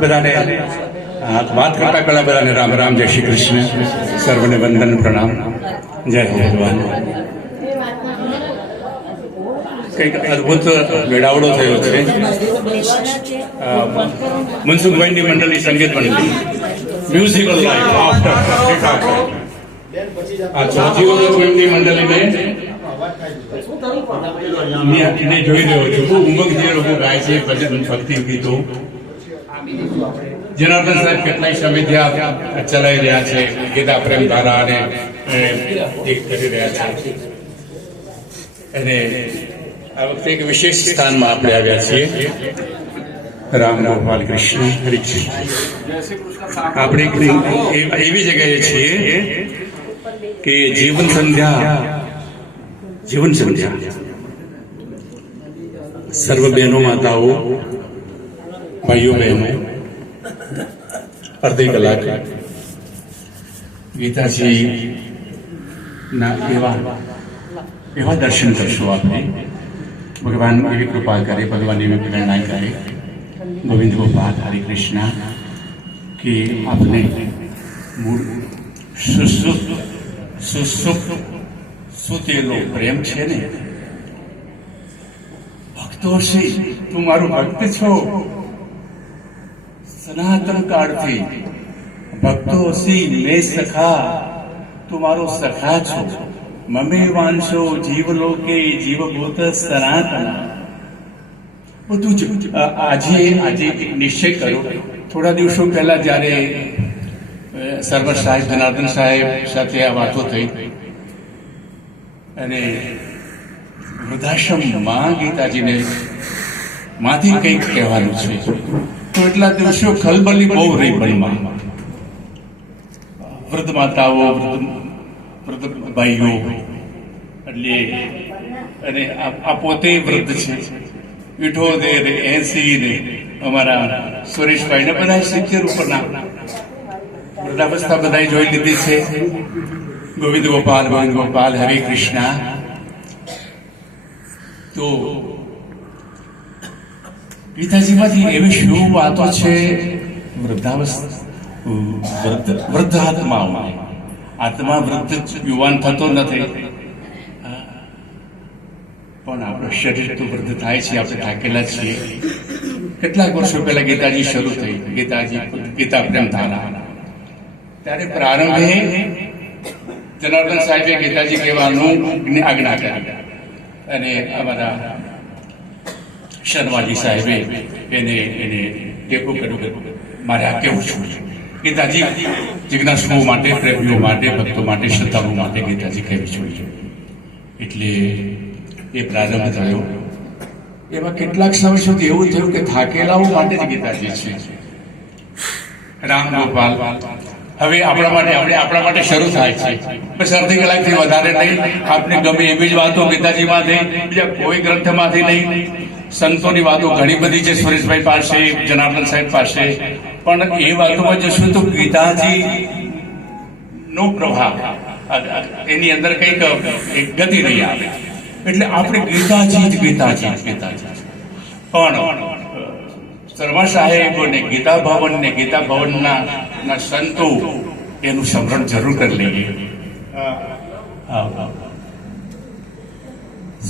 બધાને વાત કરતા પહેલા બધાને રામ રામ, જય શ્રી કૃષ્ણ, સર્વને વંદન પ્રણામ, જય ભગવાન. કંઈક અદભુત મેળાવડો થયો છે. મનસુખભાઈની મંડળી, સંગીત મંડળી, મ્યુઝિકલ લાઈફ આફ્ટર આ ચોથી વખત એમની મંડળીને જોઈ રહ્યો છું. બહુ ઉમંગ જે લોકો ગાય છે ભજન ભક્તિ ગીતો. જનાર્દન સાહેબ કેટલાય સમયથી ચલાવી રહ્યા છે, ગીતા પ્રેમ ધારા અને કરી રહ્યા છે. અને આ વખતે એક વિશેષ સ્થાનમાં આપણે આવ્યા છીએ. રામ ગોપાલ કૃષ્ણ હરિકૃષ્ણ. આપણે એવી જગ્યાએ છીએ કે જીવન સંધ્યા સર્વ બહેનો માતાઓ ભાઈઓ બહેનો અડધી કલાક ગીતાજી ના એવા દર્શન કરશો આપણે. ભગવાન એવી કૃપા કરે, ભગવાન એવી પ્રેરણા કરે, ગોવિંદ ગોપાલ હરે કૃષ્ણ, કે આપને સુતેલો પ્રેમ છે ને. ભક્તો છે, તું મારું ભક્ત છો સનાતન કાળથી. ભક્તો સી મેં સખા, તું મારો સખા છો. મમે વાંશો જીવલોકે જીવભૂત સનાતન. બધું જ આજે એક નિશ્ચય કર્યો. થોડા દિવસો પહેલા જ્યારે સરવર સાહેબ, જનાર્દન સાહેબ સાથે આ વાતો થઈ અને વૃદ્ધાશ્રમમાં ગીતાજીને માંથી કંઈક કહેવાનું છે, તો એટલા દિવસો ખલબલી બહુ રહી મનમાં. વૃદ્ધ માતાઓ, વૃદ્ધ ભાઈઓ, એટલે અને આ પોતે વૃદ્ધ છે. 78, 80 ને અમારા સુરેશભાઈ ને બધા 70 ઉપરના વૃદ્ધાવસ્થા બધા જોઈ લીધી છે. ગોવિંદ ગોપાલ હરે કૃષ્ણ. તો ગીતાજીમાંથી એવી શું વાતો છે વૃદ્ધ આત્માઓ. આત્મા વૃદ્ધ યુવાન થતો નથી, પણ આપણું શરીર તો વૃદ્ધ થાય છે. આપણે થાકેલા છીએ. કેટલાક વર્ષો પહેલા ગીતાજી શરૂ થઈ, ગીતા પ્રેમ ધારા. ત્યારે પ્રારંભે જનાર્દન સાહેબે ગીતાજી કહેવાનું આજ્ઞા કરી અને અમારા શર્માજી સાહેબે એને ટેકો કર્યું. મારે આ કેવું છું, ગીતાજી જિજ્ઞાસુઓ માટે, પ્રેમીઓ માટે, ભક્તો માટે, શ્રદ્ધાળુઓ માટે ગીતાજી કહેવી જોઈએ. એટલે એ પ્રારંભ થયો. એમાં કેટલાક સમય સુધી એવું થયું કે થાકેલાઓ માટે જ ગીતાજી છે. રામ ગોપાલ હવે આપણા માટે શરૂ થાય છે. બસ અડધી કલાકથી વધારે નહીં. આપને ગમે એવી જ વાતો ગીતાજીમાંથી, બીજા કોઈ ગ્રંથમાંથી નહીં. સંતોની વાતો ઘણી બધી છે, સુરેશભાઈ પાસે, જનાર્દન સાહેબ પાસે, પણ એ વાતોમાં જશું તો ગીતાજી નો પ્રભાવ, એની અંદર કંઈક ગતિ નહીં આવે. એટલે આપણે ગીતાજી પણ શર્મા સાહેબ ને ગીતા ભવન ને ગીતા ભવનના સંતો એનું સ્મરણ જરૂર કરી લઈએ.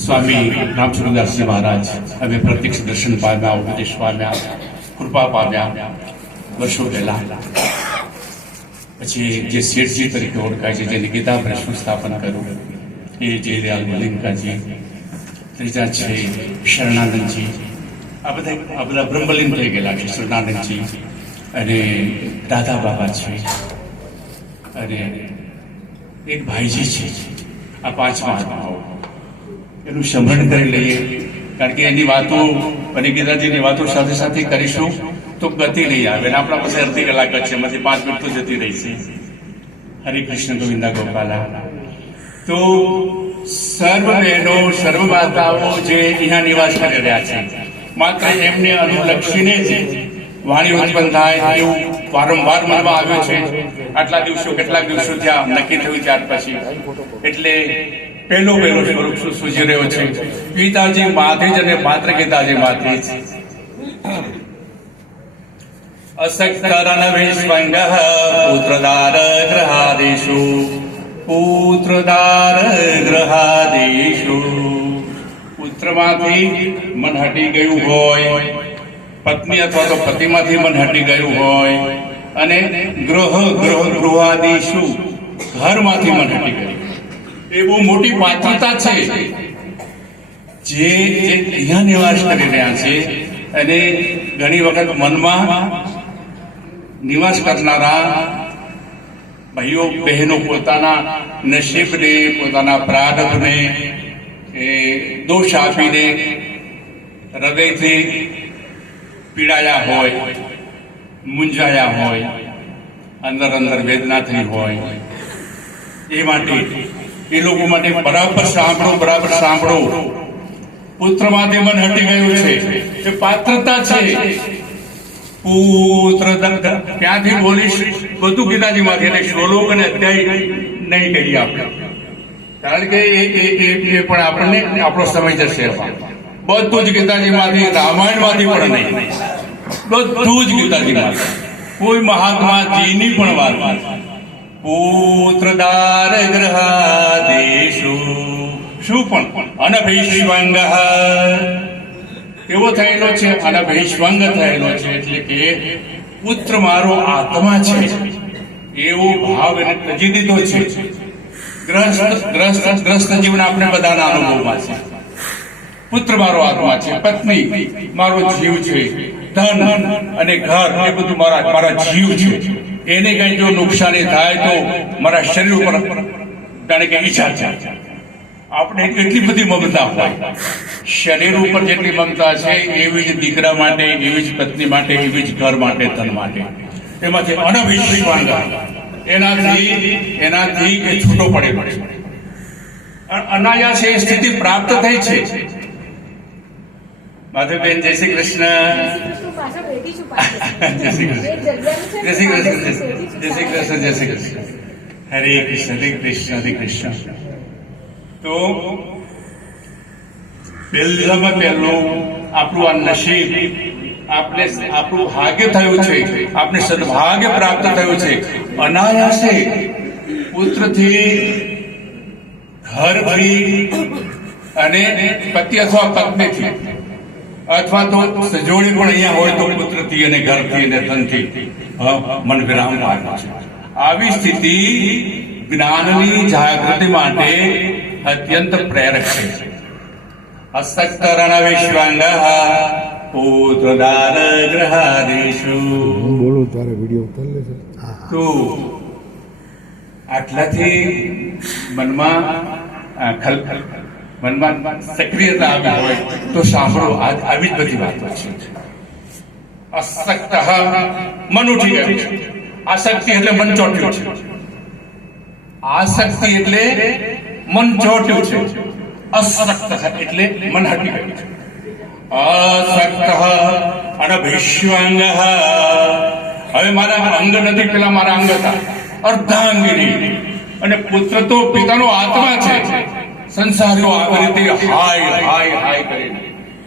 સ્વામી રામચંદ્રદાસજી મહારાજ હવે પ્રત્યક્ષ દર્શન પામ્યા, ઉપદેશ પામ્યા, કૃપા પામ્યા વર્ષો પહેલા. પછી જે શેઠજી તરીકે ઓળખાય છે, જેને ગીતા પ્રેસનું સ્થાપન કર્યું, એ જયદયાલ મલિંગાજી. ત્રીજા છે શરણાનંદજી. આ બધા બ્રહ્મલીન થઈ ગયેલા છે. શરણાનંદજી અને દાદા બાબા છે અને એક ભાઈજી છે. આ 5 મહાત્માઓ એનું સ્મરણ કરી લઈએ. કારણ કે એની વાતો અને ગીતાજીની વાતો સાથે સાથે કરીશું તો ગતિ નહીં આવે. આપણા પાસે અડધી કલાક જ છે, એમાંથી 5 મિનિટ તો જતી રહી છે. હરે કૃષ્ણ ગોવિંદા ગોપાલા. તો સર્વ બહેનો, સર્વ માતાઓ જે અહીંયા નિવાસ કરી રહ્યા છે, માત્ર એમને અનુલક્ષીને જ વાણી ઉત્પન્ન થાય એવું વારંવાર માનવા આવ્યો છે. કેટલાક દિવસો ત્યાં નક્કી થયું ત્યાર પછી. એટલે પહેલો સ્વરૂપ સૂચી રહ્યો છે ગીતાજી માથે જ અને માત્ર ગીતાજી માથે જ. અસક્તરનવિશ્વંગઃ પુત્રદાર ગ્રહાદેશુ પુત્રમાંથી મન હટી ગયું હોય, પત્ની અથવા તો પતિમાંથી મન હટી ગયું હોય, અને ગૃહાદિશુ ઘરમાંથી મન હટી ગયું, એ બહુ મોટી પાત્રતા છે જે અહીંયા નિવાસ કરી રહ્યા છે. અને ઘણી વખત મનમાં નિવાસ કરનારા ભાઈઓ બહેનો પોતાના નસીબને, પોતાના પ્રારબ્ધને દોષ આપીને હૃદયથી પીડાયા હોય, મૂંઝાયા હોય, અંદર અંદર વેદના થઈ હોય, એ માટે એ લોકો માટે બરાબર સાંભળો. પુત્રમાંથી મન હટી ગયું છે, એ પાત્રતા છે. પુત્ર ક્યાંથી બોલીશ, બધું ગીતાજીમાંથી, એટલે શ્લોક અને અધ્યાય નહીં કહીએ આપણે, કારણ કે એ પણ આપણને આપણો સમય જશે. બધું જ ગીતાજીમાંથી, રામાયણમાંથી પણ નહીં, બધું જ ગીતાજીમાંથી. કોઈ મહાત્માજીની પણ વાત, પુત્રદાર ગ્રહાદેશુ શું પણ અનભિષ્વંગ એવો થયેલો છે, અનભિષ્વંગ થયેલો છે, એટલે કે પુત્ર મારો આત્મા છે એવો ભાવ એને ત્યજી દીધો છે. ગ્રસ્ત જીવન આપણે બધાના અનુભવમાં છે. પુત્ર મારો આત્મા છે, પત્ની મારો જીવ છે, ધન અને ઘર એ બધું મારા જીવ છે. એને કઈ જો નુકસાની થાય તો મારા શરીર ઉપર જાણે કે ઈચ્છા છે. આપણે એટલી બધી મમતા હોય, શરીર ઉપર જેટલી મમતા છે એવી જ દીકરા માટે, એવી જ પત્ની માટે, એવી જ ઘર માટે, ધન માટે. એમાંથી અનભિષ્વંગ, એનાથી એ છૂટો પડેલો છે. અનાયાસ એ સ્થિતિ પ્રાપ્ત થઈ છે. માધવબેન, જય શ્રી કૃષ્ણ. જય શ્રી કૃષ્ણ, જય શ્રી કૃષ્ણ, જય શ્રી કૃષ્ણ, જય શ્રી કૃષ્ણ. હરે કૃષ્ણ, હરે કૃષ્ણ, હરે કૃષ્ણ. તો પહેલામાં પહેલું આપણું આ નસીબ, આપણું ભાગ્ય થયું છે, આપણે સદભાગ્ય પ્રાપ્ત થયું છે. અનાયાસે પુત્રથી, ઘરથી અને પતિ અથવા પત્નીથી, અથવા તો સજોડી પણ અહીંયા હોય તો પુત્રથી અને ઘરથી અને ધનથી મન વિરામ પામ્યો છે. આવી સ્થિતિ જ્ઞાનની જાગૃતિ માટે અત્યંત પ્રેરક છે. અસક્તરનવિશ્વંગ પુત્રદાર ગ્રહાદેશુ. બોલો, તારે વિડીયો ઉતાર લે છે. તો આટલાથી મનમાં સક્રિયતા આવી હોય તો સાંભળો, આવી જ બધી વાતો છે. અસક્ત મન ઉઠી ગયું છે. આસક્તિ એટલે મન ચોટ્યું છે. આસક્તિ એટલે મન ચોટ્યું છે. અસક્ત એટલે મન હટી ગયું છે. અસક્ત અનભિષ્વંગ. હવે મારા અંગ નથી, પેલા મારા અંગ હતા અર્ધાંગિની, અને પુત્ર તો પિતાનો આત્મા છે. સંસારીઓ આવી રીતે હાય હાય હાય કરીને,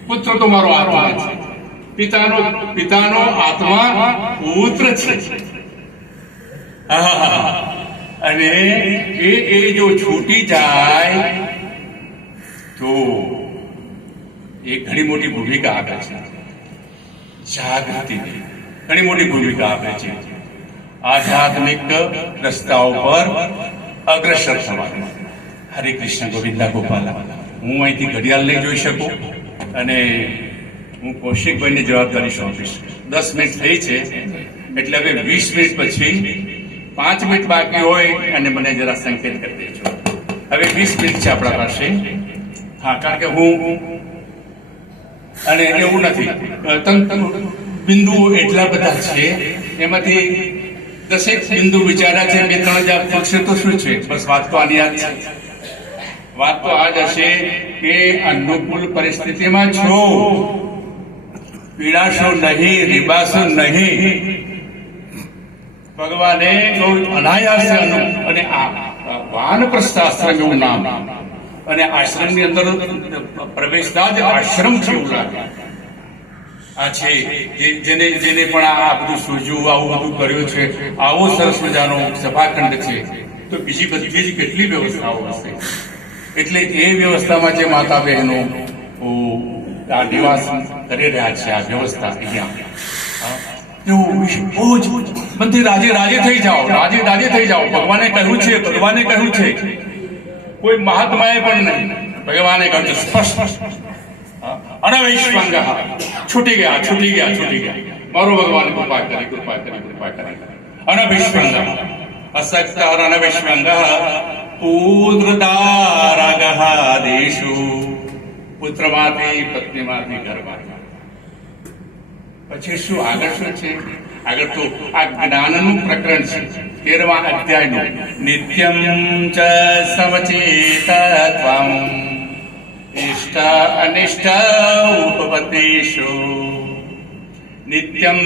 પુત્ર તો મારો આત્મા છે. પિતાનો આત્મા પુત્ર છે. અને એ જો છૂટી જાય તો એ ઘણી મોટી ભૂમિકા આપે છે. જાગૃતિ ઘણી મોટી ભૂમિકા આપે છે. આધ્યાત્મિક રસ્તાઓ પર અગ્રસર થવાનું. હરે કૃષ્ણ, ગોવિંદા ગોપાલ. હું અહીંથી ઘડિયાળ નહીં જોઈ શકું અને હું કૌશિકભાઈને જવાબદારી સોંપીશ. 10 મિનિટ થઈ છે, એટલે હવે 20 મિનિટ પછી 5 મિનિટ બાકી હોય અને મને જરા સંકેત કરી દેજો. હવે 20 મિનિટ છે આપણા પાસે. હા, કારણ કે હું અને એવું નથી, બિંદુઓ એટલા બધા છે, એમાંથી 10 બિંદુ વિચાર્યા છે. 2-3 પૂછશે તો શું છે, બસ વાત તો આની યાદ છે. વાત તો આ જ હશે કે અનુકૂળ પરિસ્થિતિમાં છો, પીડાશો નહીં, રીબાશો નહીં. ભગવાને અનાયાસ અને વાનપ્રસ્થાશ્રમ એવું નામ, અને આશ્રમની અંદર પ્રવેશતા જ આશ્રમ છે એવું લાગે. આ છે જેને પણ આ બધું સૂઝ્યું, આવું બધું કર્યું છે, આવો સરસ મજાનો સભાખંડ છે, તો બીજી બધી જ કેટલી વ્યવસ્થાઓ હશે. એટલે એ વ્યવસ્થામાં જે માતા બહેનો આ નિવાસ કરી રહ્યા છે, આ વ્યવસ્થા અહીંયા બહુ જ બધી રાજે થઈ જાઓ, રાજે થઈ જાઓ. ભગવાને કહ્યું છે, કોઈ મહાત્માએ પણ નહીં, ભગવાને કહ્યું છે સ્પષ્ટ, અનવૈશ્વાંગ છૂટી ગયા. મારો ભગવાન કૃપા કરી અનવૈશ્વાંગ અસક્ત અનવૈશ્વાંગ પુત્રદારાગઃ દેશુ, પુત્રમાંથી, પત્નીમાંથી, ઘરમાંથી. પછી શું આગળ છે? આગળ તો આ જ્ઞાનનું પ્રકરણ છે, 13મા અધ્યાયનું. નિત્યમ ચ સમચેતત્વં ઇષ્ટ અનિષ્ટ ઉપપત્તિષુ, નિત્યમ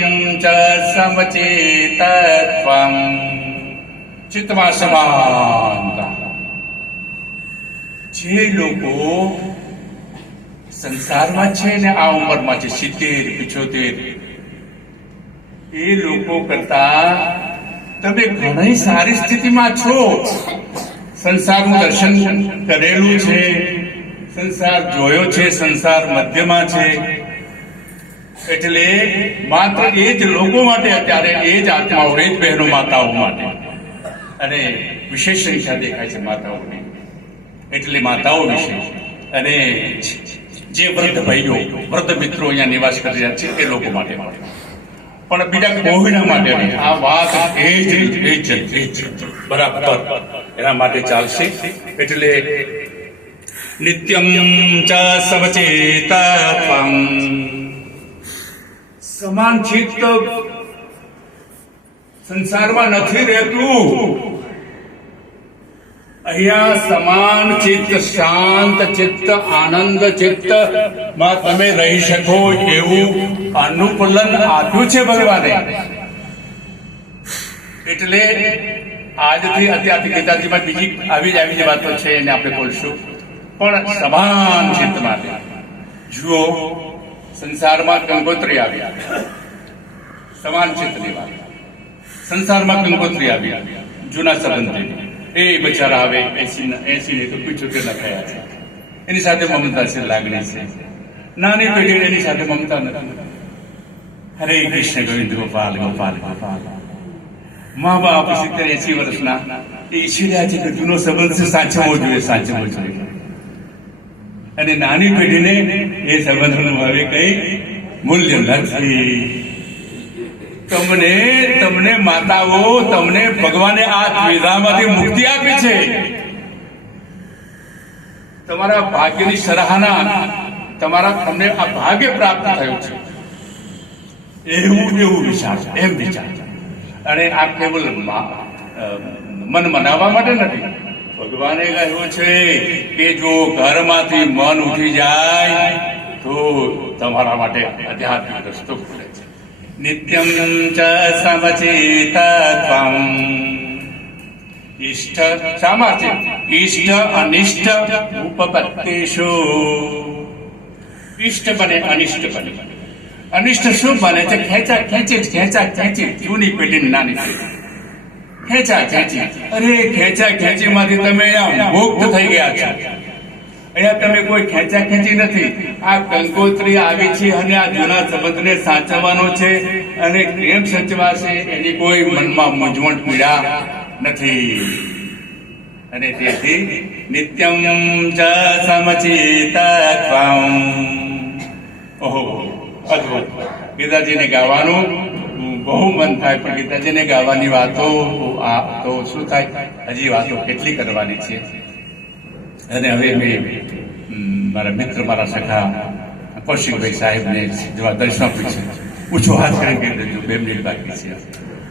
ચ સમચેતત્વં ચિત્તમાં સમાનતા. જે લોકો સંસારમાં છે ને આ ઉંમરમાં છે 70-75, એ લોકો કરતા તમે ઘણી સારી સ્થિતિમાં છો. સંસારનું દર્શન કરેલું છે, સંસાર જોયો છે, સંસાર મધ્યમાં છે. એટલે માત્ર એ જ લોકો માટે અત્યારે, એ જ આત્માઓ, એ જ બહેનો, માતાઓ માટે અને વિશેષ સંખ્યા દેખાય છે માતાઓની. એટલે માતાઓ વિશે અને જે વૃદ્ધ ભાઈઓ, વૃદ્ધ મિત્રો અહીંયા નિવાસ કરી રહ્યા છે એ લોકો માટે, પણ બીજા કોઈના માટે નહીં. આ વાત એ જ બરાબર એના માટે ચાલશે. એટલે નિત્યમ ચ સમચેતત્વં, સમાન ચિત્ત સંસારમાં નથી રહેતું. અહીંયા સમાન ચિત્ત, શાંત ચિત્ત, આનંદ ચિત્ત માં તમે રહી શકો એવું અનુકૂલન આપ્યું છે ભગવાને. એટલે આજથી અત્યારથી ગીતાજીમાં બીજી આવી જ વાતો છે, એને આપણે બોલશું. પણ સમાન ચિત્ત માટે જુઓ, સંસારમાં કંકોત્રી આવી, સમાન ચિત્તની વાત. સંસારમાં કંકોત્રી આવી, જૂના સંબંધી, એ બચારા આવે 80 ને તો 75 ના થયા છે, એની સાથે મમતા છે, લાગણી છે. નાની પેઢી એની સાથે મમતા નથી. હરે કૃષ્ણ ગોવિંદ ગોપાલ ગોપાલ ગોપાલ. મા બાપ 70-80 વર્ષના એ ઈચ્છી રહ્યા છે કે જૂનો સંબંધ છે, સાચવવો જોઈએ. અને નાની પેઢીને એ સંબંધનું હવે કઈ મૂલ્ય નથી. તમને માતાઓ, તમને ભગવાને આ દ્વિધામાંથી મુક્તિ આપી છે. તમારા ભાગ્યની સરાહના, તમને આ ભાગ્ય પ્રાપ્ત થયું છે એવું વિચાર, એમ વિચાર. અને આ કેવલ મન મનાવવા માટે નથી. ભગવાને કહ્યું છે કે જો ઘરમાંથી મન ઉઠી જાય તો તમારા માટે આધ્યાત્મિક રસ્તો ખુલે છે. નિત્યમ ચ સમચેતત્વં ઇષ્ટ, શામાં છે? ઇષ્ટ અનિષ્ટ ઉપપત્તિષુ. ઇષ્ટ બને, અનિષ્ટ બને. અનિષ્ટ શું બને છે? ખેંચી જૂની પેઢી, નાની પેઢી ખેંચી. અરે ખેંચી માંથી તમે અહીંયા મુક્ત થઈ ગયા છો. અહીંયા તમે કોઈ ખેંચી નથી. આ કંકોત્રી આવી છે અને આ જૂના સંબંધને સાચવવાનો છે. અને કેમ સચવાશે એની કોઈ મનમાં મૂંઝવણ, પીડા નથી. અને તેથી નિત્યમ ચ સમચેતત્વં. ઓહો, અદભુત. ગીતાજીને ગાવાનું બહુ મન થાય, પણ ગીતાજીને ગાવાની વાતો તો શું થાય, હજી વાતો કેટલી કરવાની છે. અને હવે મેં મારા મિત્ર, મારા સખા કૌશિકભાઈ સાહેબને જેવા દર્શન આપ્યું છે. પૂછો હાથ કરી કે 2 મિનિટ બાકી છે.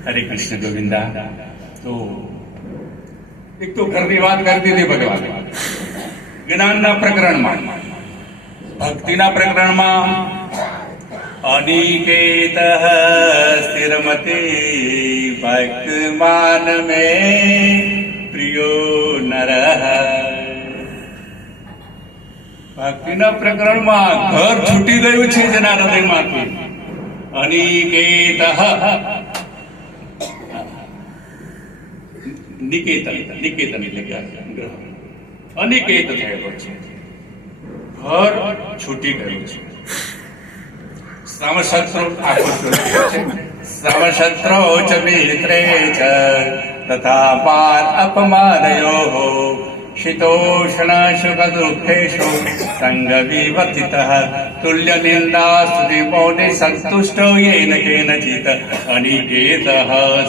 હરે કૃષ્ણ ગોવિંદા. તો એક તો ઘરની વાત કરી દીધી ભગવાન, જ્ઞાનના પ્રકરણમાં, ભક્તિના પ્રકરણમાં અનિકેત સ્થિરમતે ભક્તમાન મે પ્રિયો નરઃ. ભક્તિના પ્રકરણમાં ઘર છૂટી ગયું છે જેના હૃદયમાંથી, અનિકેત નિકેતન નિકેતન એટલે કે ગ્રહ અનિકેત થયેલો છે, ઘર છૂટી ગયું છે. સમશત્રુ સમશત્રૌ ચ મિત્રે ચ તથા પાર અપમાનયોઃ શીતોષ્ણ સુખ દુઃખેષુ સંગ વિવર્તિતઃ તુલ્ય નિંદા સ્તુતિ મૌને સંતુષ્ટો યેન કેનચિત અનિકેતઃ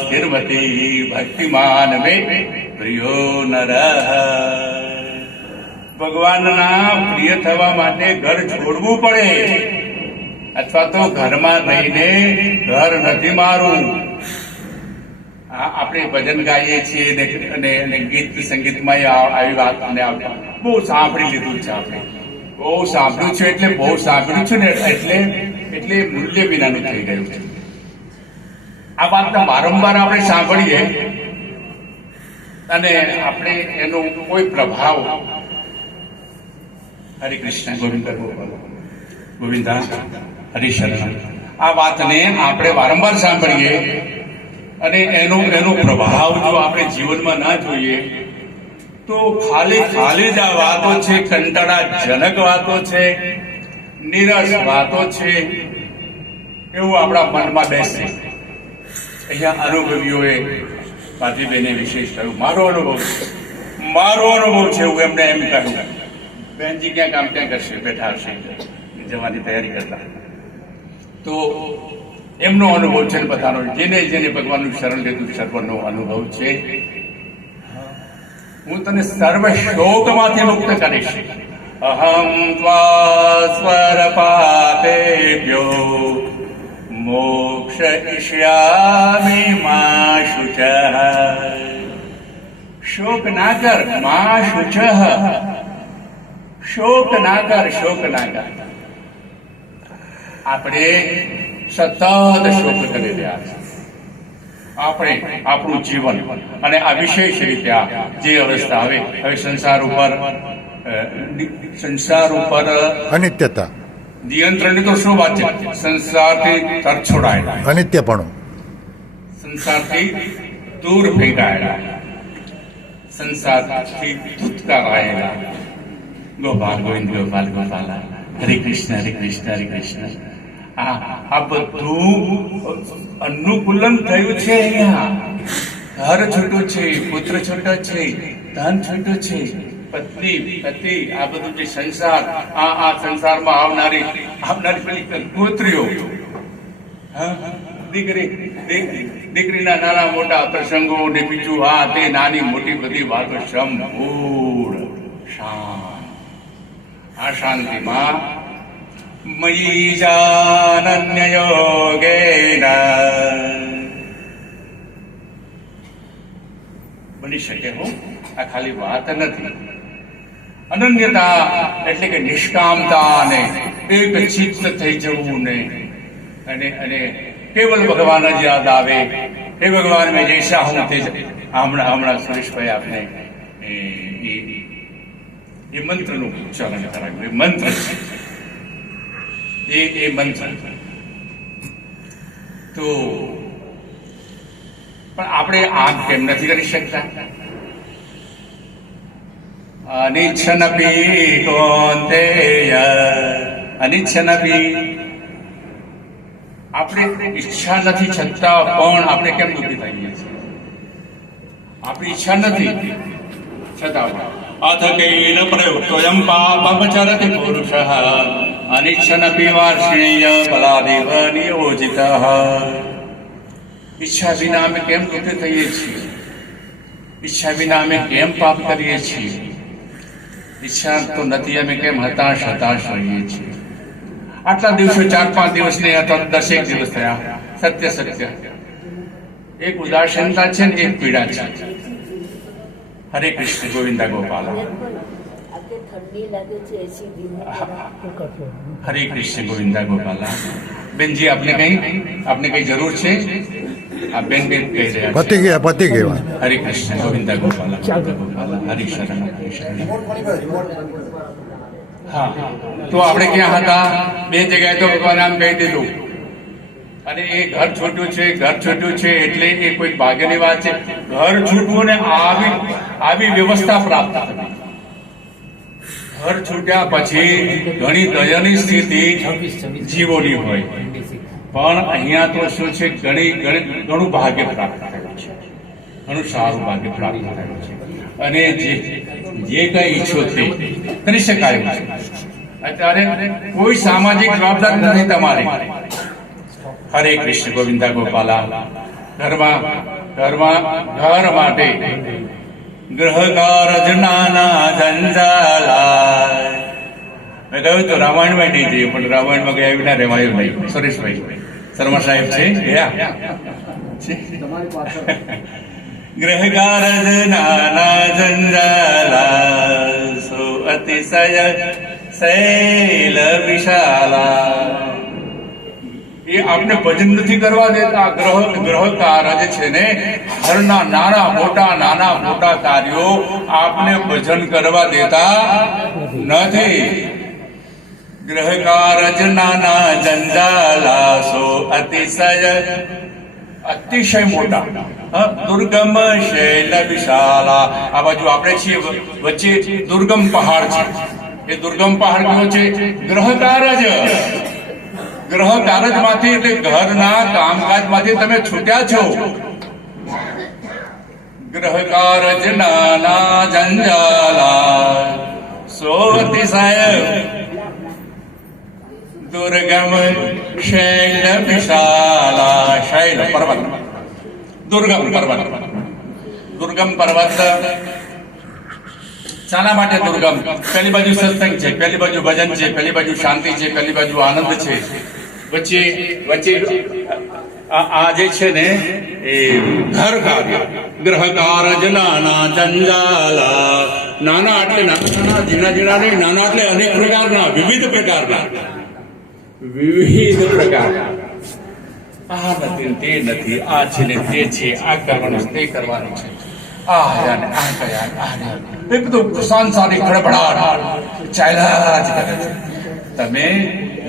સ્થિરમતી ભક્તિમાન મે પ્રિયો નરઃ. ભગવાનના પ્રિય થવા માટે ઘર છોડવું પડે, અથવા તો ઘરમાં રહીને ઘર નથી મારું. આપણે ભજન ગાઈએ છીએ અને ગીત સંગીતમાં આવી વાત બહુ સાંભળી લીધું છે. આપણે બહુ સાંભળ્યું છે, એટલે બહુ સાંભળ્યું છે ને એટલે મૂલ્ય વિનાનું થઈ ગયું છે. આ વાતને વારંવાર આપણે સાંભળીએ અને આપણે એનો કોઈ પ્રભાવ. હરે કૃષ્ણ ગોવિંદ ગોવિંદા હરિશરણ. આ વાતને આપણે વારંવાર સાંભળીએ અને એનો પ્રભાવ જો આપણે જીવનમાં ના જોઈએ તો ખાલી જ આ વાતો છે, કંટાળાજનક વાતો છે, નિરસ વાતો છે, એવું આપણા મનમાં બેસે. અહીંયા અનુભવીઓએ પાર્થિવબેને વિશેષ કહ્યું, મારો અનુભવ છે. એવું એમને એમ કહ્યું, બહેનજી ક્યાં કામ ક્યાં કરશે, બેઠા હશે જવાની તૈયારી કરતા. તો એમનો અનુભવ છે બધાનો. જેને ભગવાનનું શરણ લીધું સર્વનો અનુભવ છે. હું તને સર્વ શોકમાંથી મુક્ત કરીશ. અહમ ત્વા સ્વર પાપેભ્યો મોક્ષયિષ્યામિ મા શુચઃ. શોક ના કર, મા શુચઃ. શોક ના કર. આપણે સતત શોક કરી રહ્યા છે. આપણે આપણું જીવન અને આ વિશેષ રીતે જે અવસ્થા હવે સંસાર ઉપર અનિત્યતા નિયંત્રણની તો શું વાત છે. સંસારથી તરછોડાયેલા, અનિત્યપણું, સંસારથી દૂર ફેંકાયેલા, સંસારથી ધૂતકારાયેલા. ગોપાલ ગોવિંદ ગોપાલ ગોપાલ. હરે કૃષ્ણ હરે કૃષ્ણ હરે કૃષ્ણ. આ બધું અનુકૂલન થયું છે. અહીંયા ઘર છૂટું છે, પુત્ર છૂટો છે, ધન છૂટું છે, પત્ની પતિ, આ બધું જે સંસાર, આ સંસારમાં આવનારી પેલી ગોત્રીઓ, દીકરીના નાના મોટા પ્રસંગો ને બીજું તે નાની મોટી બધી વાતો સંપૂર્ણ શાંત. આ શાંતિમાં મયી જાનન્ય યોગેન બની શકે. આ ખાલી વાત નથી. અનન્યતા એટલે કે નિષ્કામતા ને એક ચિત્ત થઈ જવું ને અને કેવલ ભગવાન જ યાદ આવે. હે ભગવાન મેં જૈસા હું તે હમણાં સુરેશભાઈ આપને એ મંત્રનું ઉચ્ચારણ કરાવ્યું. એ મંત્ર એ મંત્ર તો પણ આપણે આમ કેમ નથી કરી શકતા? અનિચ્છનપી કૌંતેય અનિચ્છનપી. આપણે ઈચ્છા નથી છતાં પણ આપણે કેમ દુઃખી થઈએ છીએ? આપણી ઈચ્છા નથી છતાં અથ કૈલ પ્રયુક્તોયમ પાપમચરતિ પુરુષઃ અનિચ્છનપી વાર્ષ્ણેય બલાદેવ નિયોજિતઃ. ઈચ્છા વિના અમે કેમ દુઃખી થઈએ છીએ? ઈચ્છા વિના અમે કેમ પાપ કરીએ છીએ? ઈચ્છા તો નથી, અમે કેમ હતાશ રહીએ છીએ? આટલા દિવસો 4-5 દિવસ ને અથવા 10 દિવસ થયા. સત્ય એક ઉદાસીનતા છે ને એક પીડા છે. હરે કૃષ્ણ ગોવિંદા ગોપાલ. હરે કૃષ્ણ ગોવિંદા ગોપાલ. બેનજી આપને કઈ જરૂર છે? આ બેન કહી રહ્યા પતી ગયા. હરે કૃષ્ણ ગોવિંદા ગોપાલ હરિશરણ. હા, તો આપણે ક્યાં હતા? 2 જગ્યાએ તો ભગવાન આમ કહી દીધું અને એ ઘર છોટ્યું છે એટલે એ કોઈ ભાગ્યની વાત છે. ઘર છૂટવું ને આવી વ્યવસ્થા પ્રાપ્ત થવી. ઘર છૂટ્યા પછી ઘણી દયાની સ્થિતિ જીવોની હોય, પણ અહીંયા તો શું છે, ઘણું ભાગ્ય પ્રાપ્ત થયું છે, ઘણું સારું ભાગ્ય પ્રાપ્ત થયું છે. અને જે કઈ ઈચ્છો તે કરી શકાય છે. અત્યારે કોઈ સામાજિક જવાબદારી નથી તમારી. હરે કૃષ્ણ ગોવિંદા ગોપાલા. ઘર માટે ગ્રહ કારજ નાના જંજાલા. મેં કહ્યું તો રામાયણમાં નહીં જઈએ, પણ રામાયણમાં ગયા વિના રહેવાયું નહીં. સુરેશભાઈ શર્મા સાહેબ છે ગયા ગ્રહ કારજ નાના જંજાલા સો અતિશય શૈલ વિશાલા. એ આપણે ભજન નથી કરવા દેતા. ગ્રહ કાર્ય છે ને, ઘરના નાના મોટા કાર્યો આપને ભજન કરવા દેતા નથી. ગ્રહ કાર્ય નાના જંજાલા સો અતિશય મોટા દુર્ગમ શૈલ વિશાલા. આ બાજુ આપણે છીએ, વચ્ચે દુર્ગમ પહાડ છે. એ દુર્ગમ પહાડ કયો છે? ગ્રહ કાર્યમાંથી એટલે ઘરના કામકાજમાંથી તમે છૂટ્યા છો. ગ્રહ કાર્ય નાના જંજાલા સો અતિશય દુર્ગમ શૈલ વિશાલા. શૈલ પર્વત, દુર્ગમ પર્વત. શાના માટે દુર્ગમ? પેલી બાજુ સત્સંગ છે, પેલી બાજુ ભજન છે, પેલી બાજુ શાંતિ છે, પેલી બાજુ આનંદ છે. વચ્ચે આ જે છે ને એ ઘર કાર્ય. ગ્રહ કાર્ય નાના જંજાલા. નાના એટલે નાના ઝીણા નહીં, નાના એટલે અનેક પ્રકારના, વિવિધ પ્રકારના. આ નથી તે નથી, આ છે ને તે છે, આ કરવાનું તે કરવાનું છે, સારી ખડભડાટ ચાલ્યા જ કરે છે. તમે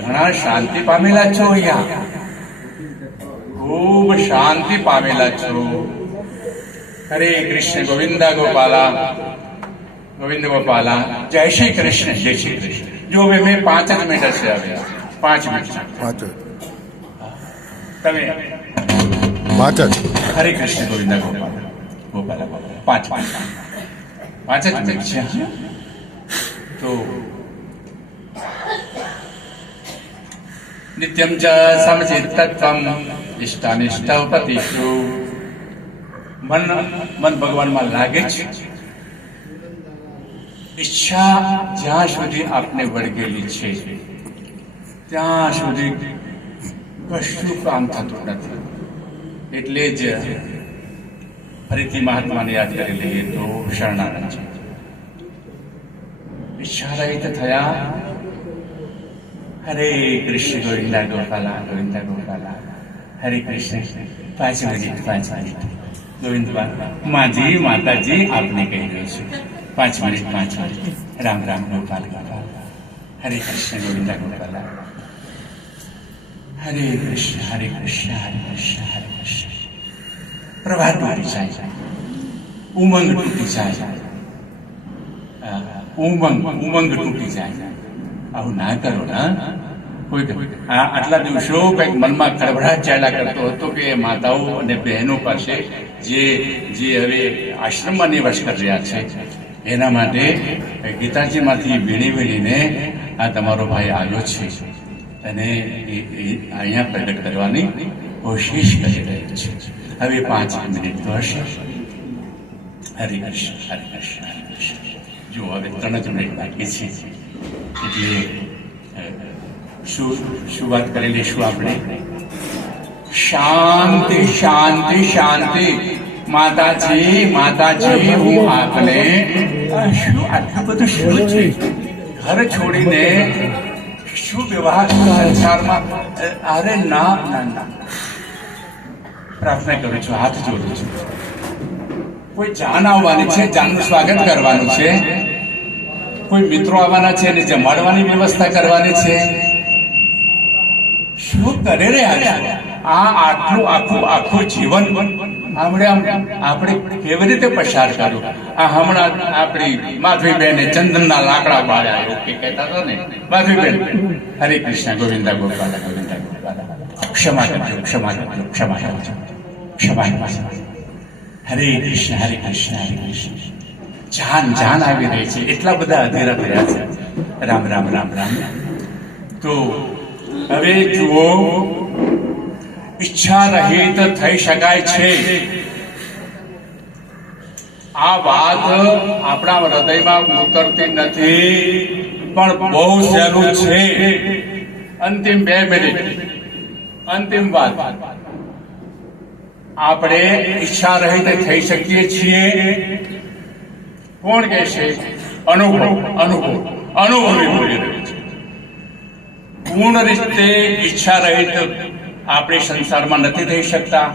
ઘણા શાંતિ પામેલા છો, અહીંયા ખૂબ શાંતિ પામેલા છો. હરે કૃષ્ણ ગોવિંદા ગોપાલા. જય શ્રી કૃષ્ણ. જો હવે મેં 5 જ મિનિટ હશે, હવે 5 મિનિટ તમે 5 જ. હરે કૃષ્ણ ગોવિંદા ગોપાલા. 5 જ મિનિટ છે. તો નિત્યમ ચ સમચિત્તત્વમ ઇષ્ટાનિષ્ટોપતિષુ. મન ભગવાનમાં લાગે છે. ઈચ્છા જ્યાં સુધી આપને વળગેલી છે ત્યાં સુધી કશું કામ થતું નથી. એટલે જ ફરીથી મહાત્માને યાદ કરી લઈએ તો શરણાનંદ છે. ઈચ્છા રહિત થયા. હરે કૃષ્ણ ગોવિંદા ગોપાલા. હરે કૃષ્ણ. 5 મિનિટ ગોવિંદબા માજી માતાજી આપને કહી રહ્યો છું. 5 મિનિટ. રામ ગોપાલ. હરે કૃષ્ણ ગોવિંદા ગોપાલા. હરે કૃષ્ણ. પ્રભાત તૂટી જાય, ઉમંગ તૂટી જાય, ઉમંગ તૂટી જાય. આવું ના કરો ના. આટલા દિવસો કંઈક મનમાં ખળભળાટ ચાલ્યા કરતો હતો કે માતાઓ અને બહેનો પાસે જે હવે આશ્રમમાં નિવાસ કરી રહ્યા છે એના માટે ગીતાજીમાંથી વીણીને આ તમારો ભાઈ આવ્યો છે અને અહીંયા પ્રગટ કરવાની કોશિશ કરી રહ્યો છે. હવે 5 મિનિટ તો હશે. હરે કૃષ્ણ. જો હવે 3 જ મિનિટ બાકી છે, એટલે શું વાત કરી લઈશું આપણે? શાંતિ. માતાજી હું આપને શું આટલું બધું શું છે? ઘર છોડીને શું વ્યવહાર સંસારમાં? અરે ના. પ્રાર્થના કરું છું, હાથ જોડું છું. કોઈ જાન આવવાની છે, જાનનું સ્વાગત કરવાનું છે. કોઈ મિત્રો આવવાના છે અને જમાડવાની વ્યવસ્થા કરવાની છે. શું કરી રહ્યા છો? આટલું આખું જીવન આપણે કેવી રીતે પસાર કર્યું? આ હમણાં આપણી માધવીબેને ચંદનના લાકડા બાળ્યા એવું કે કહેતા હતા ને. માધવીબેન, હરે કૃષ્ણ, ગોવિંદા ગોપાલ, ગોવિંદા ગોપાલ, ક્ષમા કરજો, ક્ષમા કરજો, ક્ષમા કરજો, ક્ષમા કરજો. હરે કૃષ્ણ, હરે કૃષ્ણ, હરે કૃષ્ણ. જાન આવી રહી છે, એટલા બધા અધેરા થયા છે. રામ રામ રામ રામ. તો હવે જુઓ, ઈચ્છા રહિત થઈ શકાય છે. આ વાત આપણા હૃદયમાં ઉતરતી નથી, પણ બહુ સહેલું છે. અંતિમ 2 મિનિટ, અંતિમ વાત. આપણે ઈચ્છા રહિત થઈ શકીએ છીએ. કોણ કહે છે? અનુભવી બોલી રહ્યું છે. પૂર્ણ રીતે ઈચ્છા રહિત આપણે સંસારમાં નથી થઈ શકતા,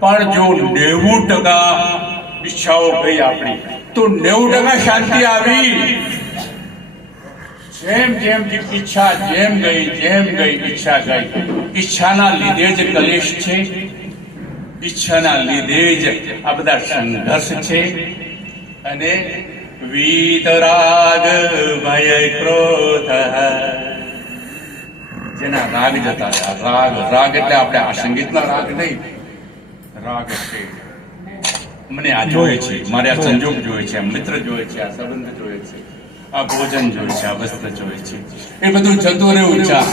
પણ જો 90% ઈચ્છાઓ ગઈ આપણી, તો 90% શાંતિ આવી. જેમ ઈચ્છા જેમ ગઈ ઈચ્છા ગઈ. ઈચ્છાના લીધે જ કલેશ છે, ઈચ્છાના લીધે જ આ બધા સંઘર્ષ છે. અને વીતરાગ ભય ક્રોધ, જેના રાગ જતા રહ્યા. રાગ એટલે આપણે આ સંગીતના રાગ નહીં, રાગ છે મને આ જોઈએ છે, મારે આ સંજોગ જોઈએ છે, આ મિત્ર જોઈએ છે, આ સંબંધ જોઈએ છે, આ ભોજન જોઈએ છે, આ વસ્ત્ર જોઈએ છે, એ બધું જતું રહેવું ચા.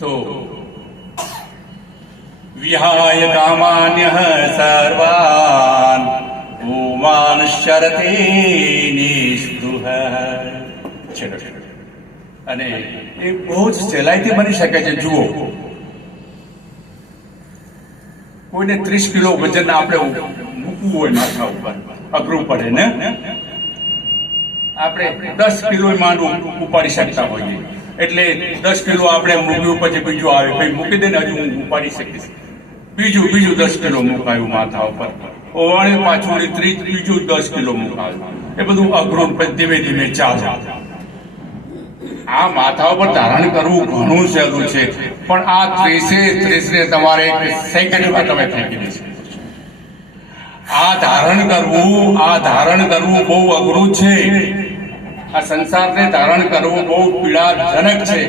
તો વિહાય કામાન્ય સર્વાન ભૂમાન શરતી નિસ્પૃહ. અને એ બહુ જ સહેલાઈથી બની શકે છે. જુઓ, કોઈને 30 કિલો વજન આપણે મૂકવું હોય માથા ઉપર, અઘરું પડે ને. આપણે 10 કિલો માંડવું ઉપાડી શકતા હોઈએ, એટલે 10 કિલો આપણે મૂક્યું, પછી બીજું આવે, કઈ મૂકી દે ને, હજુ હું ઉપાડી શકીશ. બીજું 10 કિલો મુકાયું માથા ઉપર, ઓવાળી પાછું 30, બીજું 10 કિલો મુકાયું. એ બધું અઘરું, ધીમે ધીમે ચાલે. આ માથા ઉપર ધારણ કરવું ઘણું સહેલું છે, પણ આ 30 ને તમારે સેકન્ડમાં તમે ફેંકી દેશો. આ ધારણ કરવું બહુ અઘરું છે. આ સંસારને ધારણ કરવું બહુ પીડાજનક છે,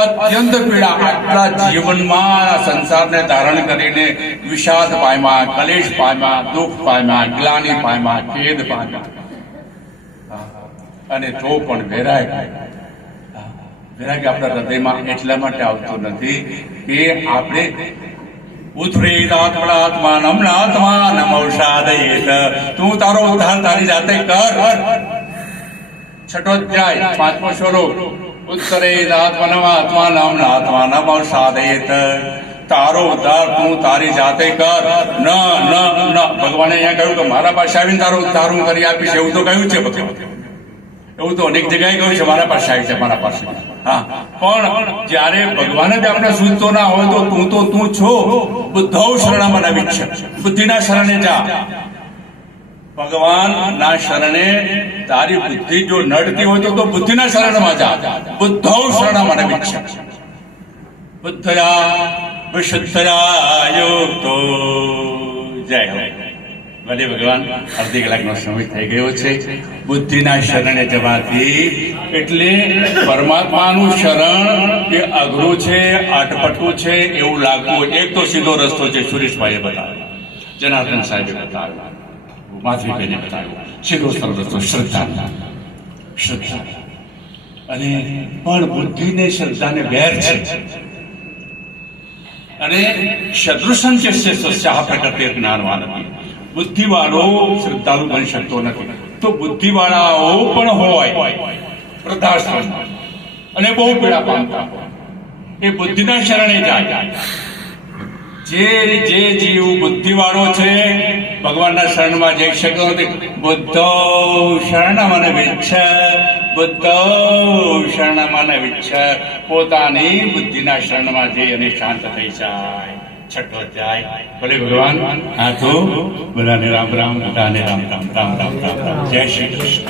અત્યંત પીડા. આટલા જીવનમાં આ સંસારને ધારણ કરીને વિષાદ પામ્યા, કલેશ પામ્યા, દુઃખ પામ્યા, ગ્લાનિ પામ્યા, ખેદ પામ્યા, અને તો પણ વૈરાગ્ય આપણા હૃદયમાં એટલા માટે આવતો નથી કે આપણે તું તારો ઉદ્ધાર તારી જાતે કર. છઠ્ઠો અધ્યાય 5મો શ્લોક. તારો ઉદ્ધાર તું તારી જાતે કર. ન ભગવાને અહીંયા કહ્યું કે મારા પાસે આવીને તારો ઉદ્ધાર હું કરી આપીશ, એવું તો કહ્યું છે ભગવાન. એવું તો અનેક જગ્યાએ કહ્યું છે, મારા પાસે આવી છે, મારા પાસે. હા, પણ જયારે ભગવાન જ આપણે સૂચતો ના હોય તો તું છો. બુદ્ધૌ શરણમાં ન વિચ્છ, બુદ્ધિના શરણે જા. ભગવાન ના શરણે તારી બુદ્ધિ જો નડતી હોય તો બુદ્ધિના શરણમાં જા. બુદ્ધૌ શરણમાં ન વિચ્છ, બુદ્ધયા વિશુદ્ધયા યુક્તો. જય હો. ભલે ભગવાન, અડધી કલાકનો સમય થઈ ગયો છે. બુદ્ધિના શરણે જવાથી, એટલે પરમાત્માનું શરણ એ અઘરું છે, અટપટું છે એવું લાગવું. એક તો સીધો રસ્તો છે, સુરેશભાઈએ બતાવ્યો, જનાર્દન સાહેબે બતાવ્યો, માધવીબેને બતાવ્યો. સીધો સરળ રસ્તો શ્રદ્ધા. અને પણ બુદ્ધિને શ્રદ્ધાને વેર છે. અને સદૃશન કે સ્યાહ પ્રકૃતિ જ્ઞાનવાન. બુદ્ધિવાળો શ્રદ્ધાળુ બની શકતો નથી. તો બુદ્ધિવાળાઓ પણ હોય વૃદ્ધાશ્રમમાં અને બહુ પીડા પામતા હોય, એ બુદ્ધિના શરણે જાય. જે જીવ બુદ્ધિવાળો છે ભગવાનના શરણમાં જઈ શકતો નથી. બુદ્ધો શરણમન વિચ્છ, બુદ્ધો શરણમન વિચ્છ. પોતાની બુદ્ધિના શરણમાં જઈ અને શાંત થઈ જાય. છઠ્ઠો અધ્યાય. ભલે ભગવાન. હા, તો બધાને રામ રામ, બધાને રામ રામ, રામ રામ, રામ રામ. જય શ્રી કૃષ્ણ.